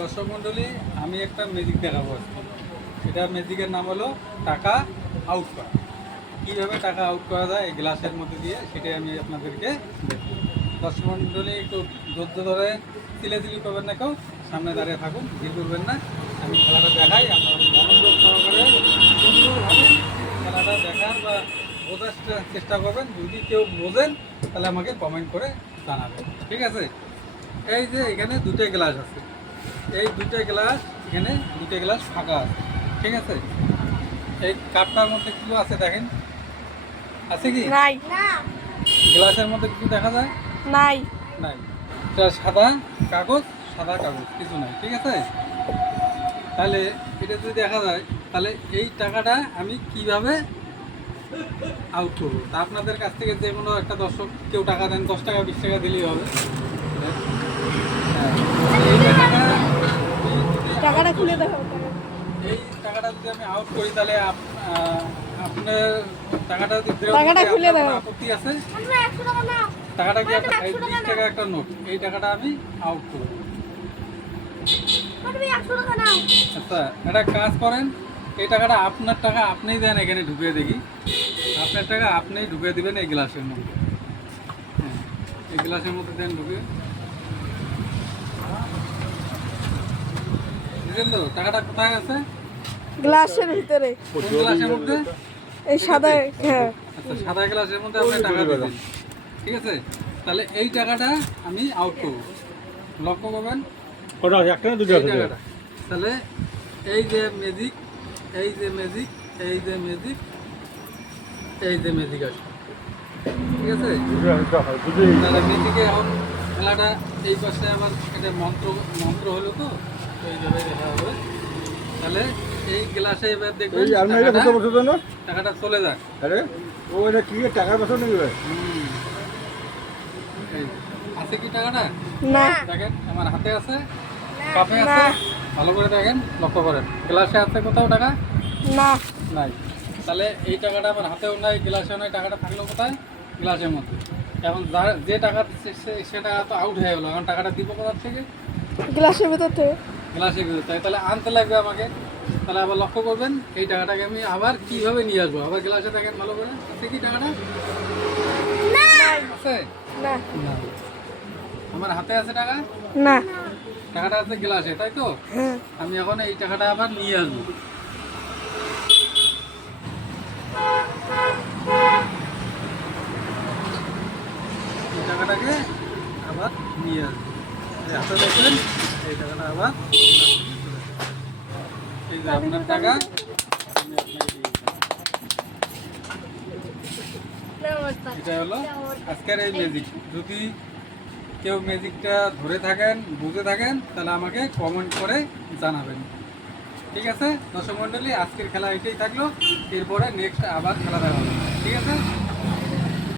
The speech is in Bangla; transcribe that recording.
দর্শক মণ্ডলী, আমি একটা ম্যাজিক দেখাবো আজকে। এটা ম্যাজিকের নাম হলো টাকা আউট করা। কীভাবে টাকা আউট করা যায় এই গ্লাসের মধ্যে দিয়ে, সেটাই আমি আপনাদেরকে দেখব। দর্শক মণ্ডলী, একটু ধৈর্য ধরে চিলাচিলি করবেন না, কেউ সামনে দাঁড়িয়ে থাকুন, ভিড় করবেন না। আমি খেলাটা দেখাই, আপনারা মনোযোগ সহকারে সুন্দরভাবে খেলাটা দেখার বা বোঝার চেষ্টা করবেন। যদি কেউ বোঝেন তাহলে আমাকে কমেন্ট করে জানাবেন, ঠিক আছে? এই যে এখানে দুটো গ্লাস আছে, এই দুটো গ্লাস, এখানে দুটো গ্লাস ফাঁকা আছে, ঠিক আছে? এই কাপটার মধ্যে কিছু আছে দেখেন, আছে কি? নাই। গ্লাসের মধ্যে কিছু দেখা যায়? নাই। নাই। এটা সাদা কাগজ, সাদা কাগজ, কিছু নাই, ঠিক আছে? তাহলে এটা যদি দেখা যায়, তাহলে এই টাকাটা আমি কিভাবে আউট করবো? তা আপনাদের কাছ থেকে যে কোনো একটা দর্শক কেউ টাকা দেন, 10 টাকা 20 টাকা দিলেই হবে। টাকাটা খুলে দেখো। এই টাকাটা যদি আমি আউট করি, তাহলে আপনার টাকাটা যদি টাকাটা খুলে দাও। আপত্তি আছে? টাকাটা কি 20 টাকা একটা নোট, এই টাকাটা আমি আউট করব। আচ্ছা, একটা কাজ করেন, এই টাকাটা আপনার টাকা আপনিই দেন, এখানে ঢুকিয়ে দেখি। আপনার টাকা আপনিই ঢুকিয়ে দিবেন এই গ্লাসের মধ্যে। হ্যাঁ, এই গ্লাসের মধ্যে দেন ঢুকিয়ে দিলেন। তো টাকাটা কোথায় আছে? গ্লাসের ভিতরে। কোন গ্লাসের মধ্যে? এই সাদা। হ্যাঁ। আচ্ছা, সাদা গ্লাসের মধ্যে আপনি টাকা দিবেন, ঠিক আছে? তাহলে এই টাকাটা আমি আউট করব। লক্ষ্য করবেন এই টাকাটা। তাহলে এই যে ম্যাজিক, এই যে ম্যাজিক, এই যে ম্যাজিক, এই যে ম্যাজিক আছে, ঠিক আছে? তাহলে ম্যাজিকে এখন খেলাটা এই পাশে আবার এটা মন্ত্র হলো, তো এইভাবে দেখা হবে। তাহলে এই গ্লাসে এবার দেখবেন টাকাটা চলে যায়। আছে কি টাকাটা? না। দেখেন আমার হাতে আছে, কাপে আছে, ভালো করে দেখেন, লক্ষ্য করেন। গ্লাসে আছে কোথাও টাকা? না। নাই। তাহলে এই টাকাটা আমার হাতেও নাই, গ্লাসেও নাই, টাকাটা থাকলো কোথায়? গ্লাসের মধ্যে। এখন যে টাকা দিচ্ছে সে টাকা তো আউট হয়ে গেলো। এখন টাকাটা দিব কোথার থেকে? গ্লাসের ভিতর থেকে। গ্লাসের ভিতর। তাহলে আনতে লাগবে আমাকে। তাহলে আবার লক্ষ্য করবেন, এই টাকাটাকে আমি আবার কিভাবে নিয়ে আসবো? আবার গ্লাসে দেখেন ভালো করে, আছে কি টাকাটা? আছে? না। না। আমার হাতে আছে টাকা? না। টাকাটা আছে গ্লাসে, তাই তো? হ্যাঁ। আমি এখন এই টাকাটা আবার নিয়ে আসবো। এই টাকাটাকে আবার নিয়ে আসবো। এই হাতে দেখলেন, এই টাকাটা আবার এই যে আপনার টাকা, আমি আপনাকে দিয়ে দিলাম। এটা হলো আজকের এই ম্যাজিক। যদি কেউ ম্যাজিকটা ধরে থাকেন, বুঝে থাকেন, তাহলে আমাকে কমেন্ট করে জানাবেন, ঠিক আছে? দর্শক মণ্ডলী, আজকের খেলা এটাই থাকলো। এরপরে নেক্সট আবার খেলা দেখা হবে, ঠিক আছে?